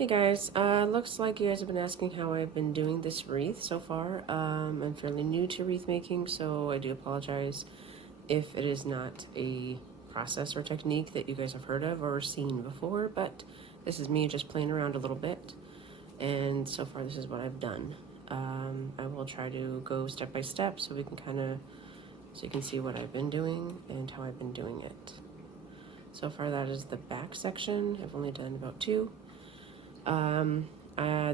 Hey guys, looks like you guys have been asking how I've been doing this wreath so far. I'm fairly new to wreath making, so I do apologize if it is not a process or technique that you guys have heard of or seen before, but this is me just playing around a little bit, and so far this is what I've done. I will try to go step by step so we can so you can see what I've been doing and how I've been doing it. So far that is the back section. I've only done about two.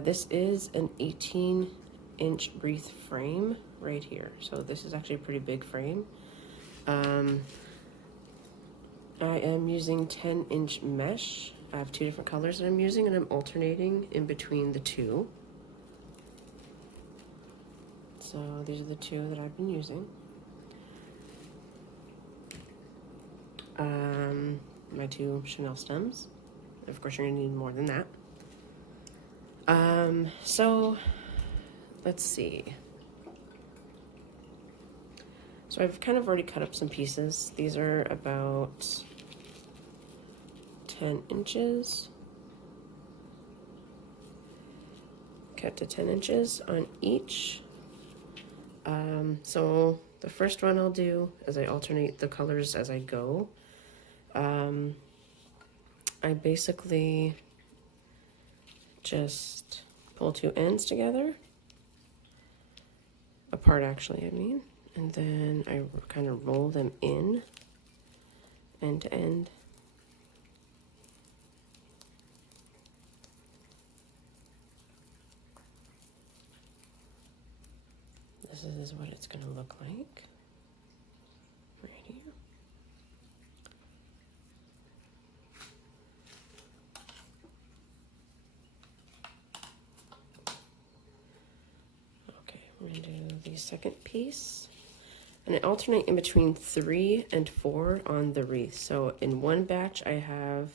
This is an 18-inch wreath frame right here. So this is actually a pretty big frame. I am using 10-inch mesh. I have two different colors that I'm using, and I'm alternating in between the two. So these are the two that I've been using. My two Chanel stems. Of course, you're gonna need more than that. So let's see. So I've kind of already cut up some pieces. These are about 10 inches. Cut to 10 inches on each. So the first one I'll do is I alternate the colors as I go. I basically just pull two ends together, apart actually, I mean, and then I kind of roll them in end to end. This is what it's going to look like right here. Okay, we're going to do the second piece. And I alternate in between 3 and 4 on the wreath. So in one batch I have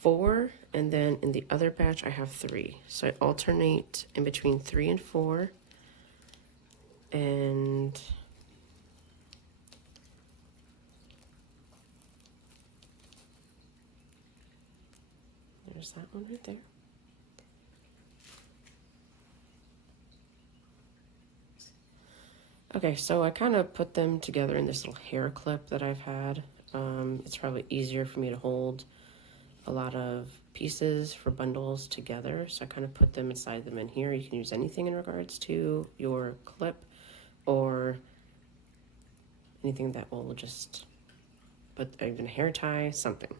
4, and then in the other batch I have 3. So I alternate in between 3 and 4. And there's that one right there. Okay, so I kind of put them together in this little hair clip that I've had. It's probably easier for me to hold a lot of pieces for bundles together, so I kind of put them inside them in here. You can use anything in regards to your clip or anything that will just put, even a hair tie, something.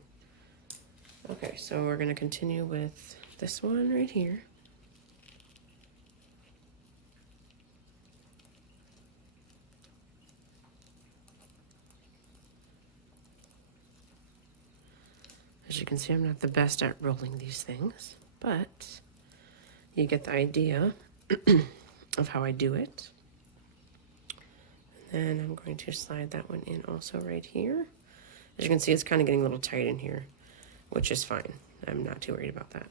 Okay, so we're going to continue with this one right here. As you can see, I'm not the best at rolling these things, but you get the idea of how I do it. And then I'm going to slide that one in also right here. As you can see, it's kind of getting a little tight in here, which is fine. I'm not too worried about that.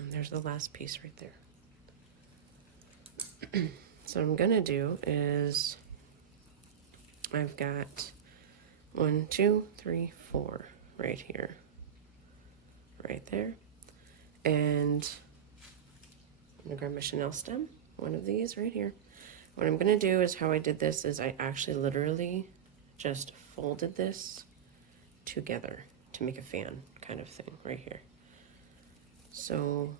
And there's the last piece right there. So what I'm gonna do is I've got 1, 2, 3, 4 right here, right there. And I'm gonna grab my Chanel stem, one of these right here. What I'm gonna do is how I did this is I actually literally just folded this together to make a fan kind of thing right here. So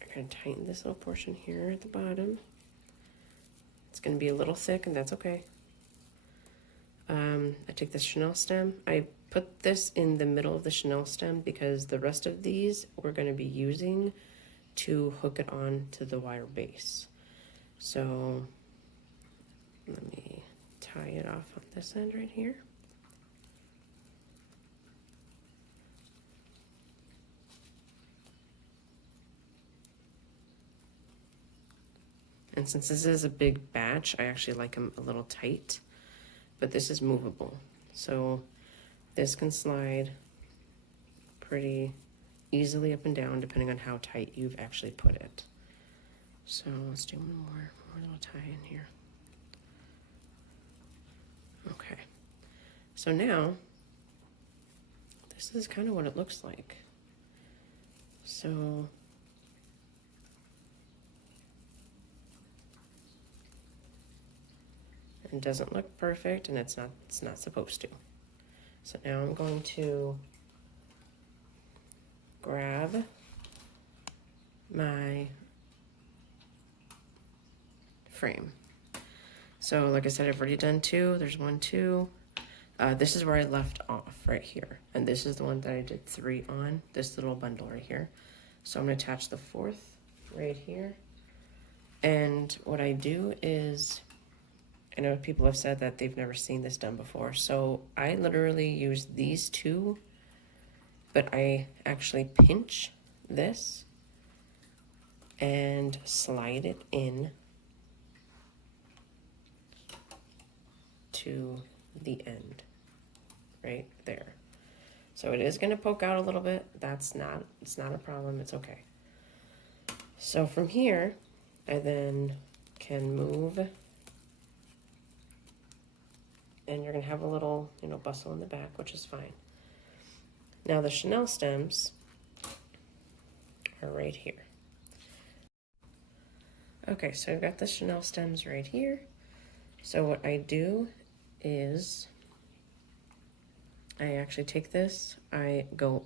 I'm going to tighten this little portion here at the bottom. It's going to be a little thick, and that's okay. I take this Chanel stem. I put this in the middle of the Chanel stem because the rest of these we're going to be using to hook it on to the wire base. So let me tie it off on this end right here. And since this is a big batch, I actually like them a little tight, but this is movable. So this can slide pretty easily up and down depending on how tight you've actually put it. So let's do one more little tie in here. Okay. So now, this is kind of what it looks like. So it doesn't look perfect, and it's not supposed to. So now I'm going to grab my frame. So like I said, I've already done two. There's 1, 2. This is where I left off right here. And this is the one that I did 3 on, this little bundle right here. So I'm gonna attach the 4th right here. And what I do is, I know people have said that they've never seen this done before. So I literally use these two, but I actually pinch this and slide it in to the end right there. So it is going to poke out a little bit. It's not a problem. It's okay. So from here, I then can move, and you're going to have a little, bustle in the back, which is fine. Now the Chanel stems are right here. Okay, so I've got the Chanel stems right here. So what I do is I actually take this, I go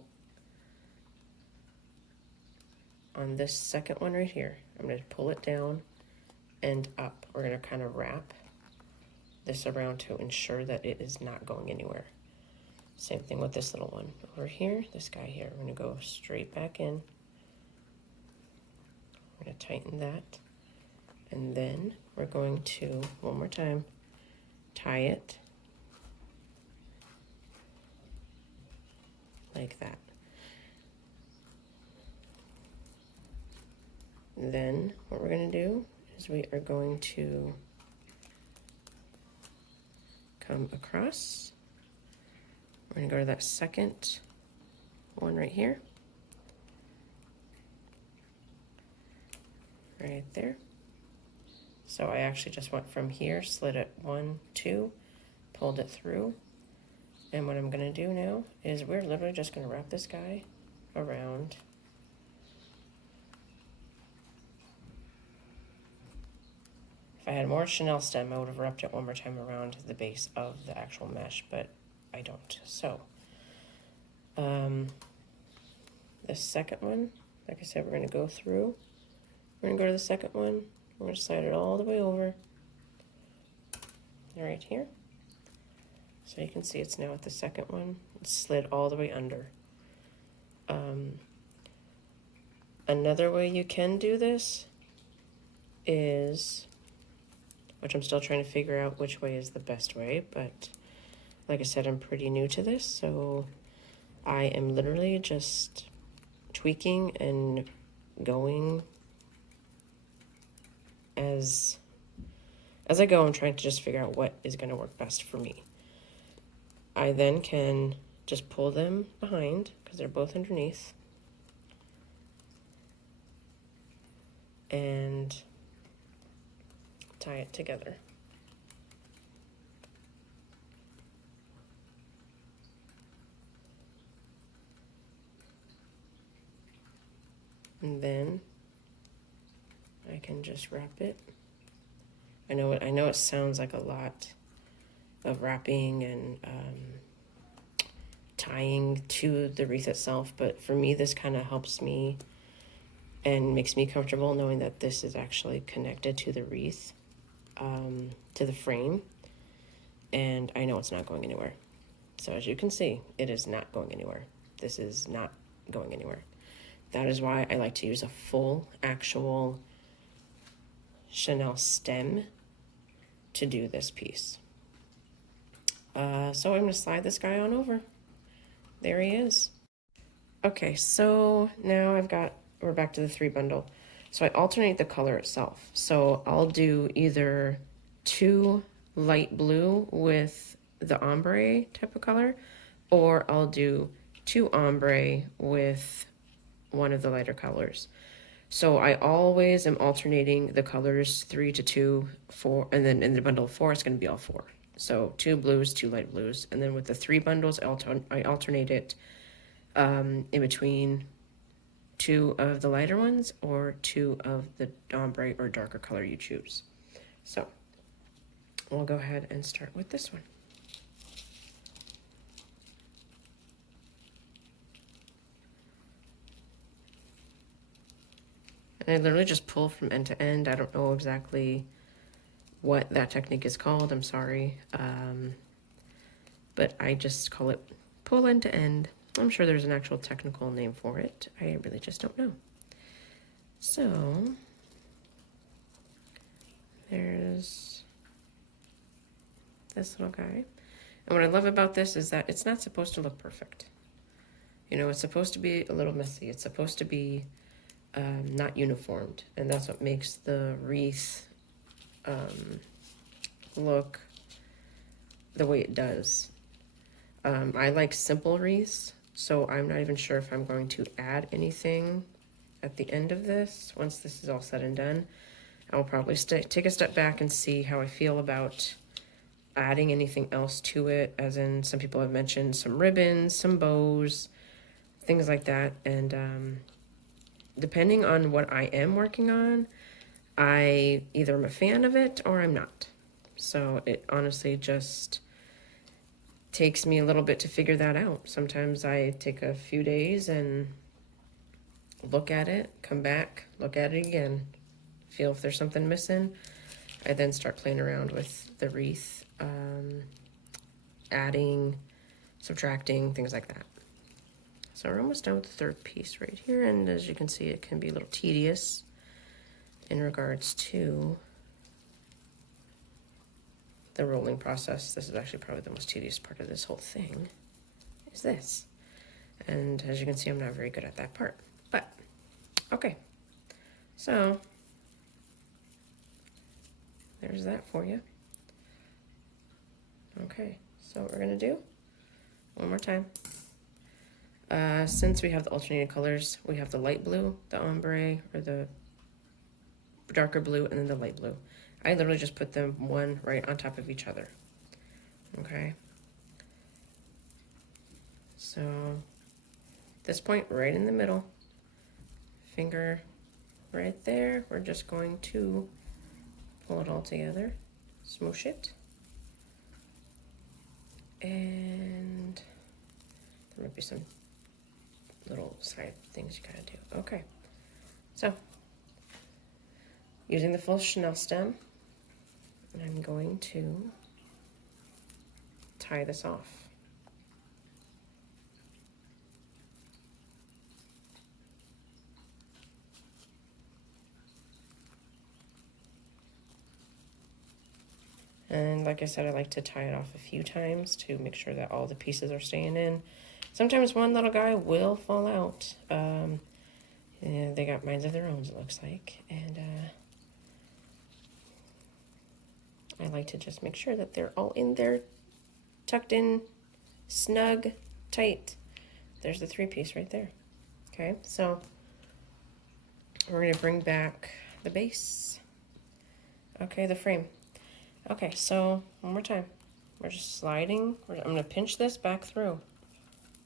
on this second one right here. I'm going to pull it down and up. We're going to kind of wrap this around to ensure that it is not going anywhere. Same thing with this little one over here, this guy here. We're going to go straight back in. We're going to tighten that. And then we're going to, one more time, tie it like that. And then what we're going to do is we are going to come across. We're going to go to that second one right here. Right there. So I actually just went from here, slid it 1, 2, pulled it through. And what I'm going to do now is we're literally just going to wrap this guy around. If I had more Chanel stem, I would have wrapped it one more time around the base of the actual mesh, but I don't. So, the second one, like I said, we're going to go through. We're going to go to the second one. We're going to slide it all the way over. Right here. So you can see it's now at the second one. It's slid all the way under. Another way you can do this is, which I'm still trying to figure out which way is the best way, but like I said, I'm pretty new to this, so I am literally just tweaking and going as I go. I'm trying to just figure out what is going to work best for me. I then can just pull them behind because they're both underneath and tie it together. And then I can just wrap it. I know it sounds like a lot of wrapping and tying to the wreath itself, but for me this kind of helps me and makes me comfortable knowing that this is actually connected to the wreath, to the frame, and I know it's not going anywhere. So as you can see, it is not going anywhere. This is not going anywhere. That is why I like to use a full actual Chanel stem to do this piece. So I'm going to slide this guy on over. There he is. Okay, so now we're back to the 3 bundle. So I alternate the color itself. So I'll do either 2 light blue with the ombre type of color, or I'll do 2 ombre with one of the lighter colors. So I always am alternating the colors 3 to 2, 4, and then in the bundle of 4, it's going to be all 4. So 2 blues, 2 light blues, and then with the 3 bundles, I alternate it in between 2 of the lighter ones or 2 of the ombre or darker color you choose. So we'll go ahead and start with this one. And I literally just pull from end to end. I don't know exactly what that technique is called. I'm sorry. But I just call it pull end to end. I'm sure there's an actual technical name for it. I really just don't know. So there's this little guy. And what I love about this is that it's not supposed to look perfect. You know, it's supposed to be a little messy. It's supposed to be not uniformed. And that's what makes the wreath look the way it does. I like simple wreaths, so I'm not even sure if I'm going to add anything at the end of this. Once this is all said and done, I'll probably take a step back and see how I feel about adding anything else to it, as in some people have mentioned some ribbons, some bows, things like that. And depending on what I am working on, I either am a fan of it or I'm not. So it honestly just takes me a little bit to figure that out. Sometimes I take a few days and look at it, come back, look at it again, feel if there's something missing. I then start playing around with the wreath, adding, subtracting, things like that. So we're almost done with the third piece right here, and as you can see, it can be a little tedious in regards to the rolling process. This is actually probably the most tedious part of this whole thing, is this. And as you can see, I'm not very good at that part. But, okay. So, there's that for you. Okay, so what we're going to do, one more time. Since we have the alternating colors, we have the light blue, the ombre, or the darker blue, and then the light blue. I literally just put them one right on top of each other. Okay. So, at this point, right in the middle, finger right there, we're just going to pull it all together, smoosh it, and there might be some little side things you gotta do. Okay, so using the full Chanel stem, I'm going to tie this off. And like I said, I like to tie it off a few times to make sure that all the pieces are staying in. Sometimes one little guy will fall out. Yeah, they got minds of their own, it looks like. And I like to just make sure that they're all in there, tucked in, snug, tight. There's the 3-piece right there. Okay, so we're going to bring back the base. Okay, the frame. Okay, so one more time. We're just sliding. I'm going to pinch this back through.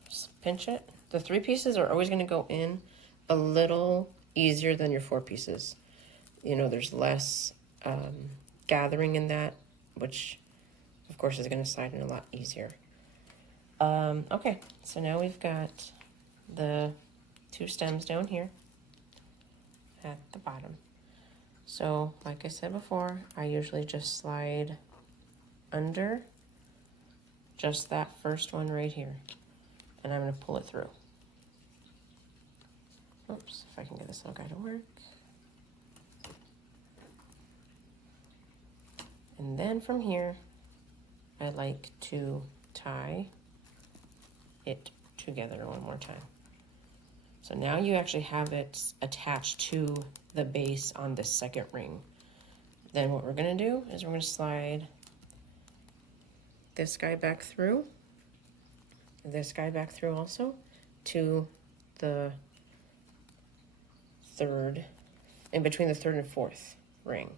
Just pinch it. The 3 pieces are always going to go in a little easier than your 4 pieces. You know, there's less gathering in that, which of course is going to slide in a lot easier. Okay, so now we've got the 2 stems down here at the bottom. So, like I said before, I usually just slide under just that first one right here. And I'm going to pull it through. Oops, if I can get this little guy to work. And then from here, I like to tie it together one more time. So now you actually have it attached to the base on this second ring. Then what we're gonna do is we're gonna slide this guy back through, this guy back through also to the third, in between the third and fourth ring.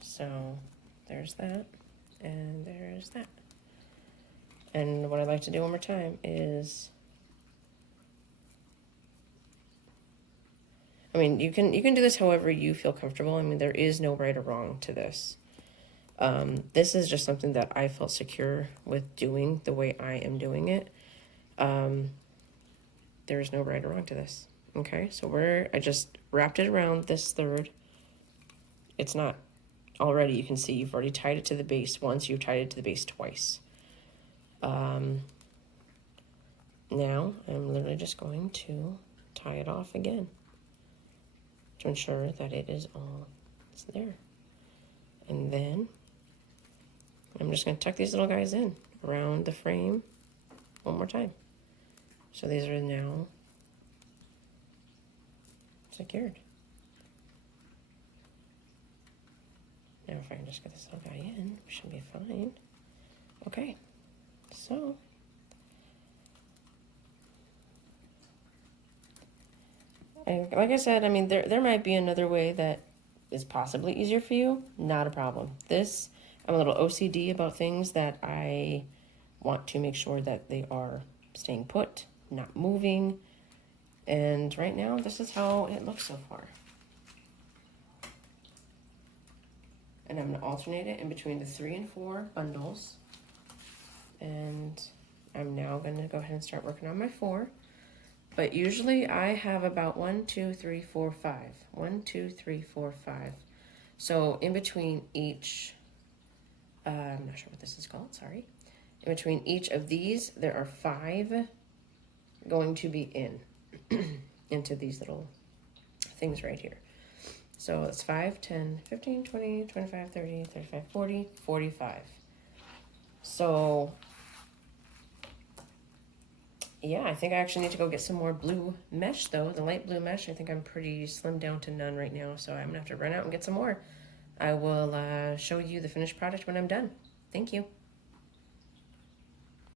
So there's that, and there's that. And what I'd like to do one more time is, I mean, you can do this however you feel comfortable. I mean, there is no right or wrong to this. This is just something that I felt secure with doing the way I am doing it. There is no right or wrong to this. Okay, so I just wrapped it around this third. It's not already, you can see you've already tied it to the base once, you've tied it to the base twice. Now I'm literally just going to tie it off again to ensure that it is all there. And then I'm just going to tuck these little guys in around the frame one more time. So these are now secured. Now if I can just get this little guy in, we should be fine. Okay, so and like I said, I mean, there might be another way that is possibly easier for you. Not a problem. This, I'm a little OCD about things that I want to make sure that they are staying put, not moving. And right now, this is how it looks so far. And I'm going to alternate it in between the 3 and 4 bundles. And I'm now going to go ahead and start working on my 4. But usually I have about 1, 2, 3, 4, 5. 1, 2, 3, 4, 5. So in between each, I'm not sure what this is called, sorry. In between each of these, there are 5 going to be into these little things right here. So it's 5, 10, 15, 20, 25, 30, 35, 40, 45. So yeah, I think I actually need to go get some more blue mesh though. The light blue mesh, I think I'm pretty slimmed down to none right now. So I'm gonna have to run out and get some more. I will show you the finished product when I'm done. Thank you.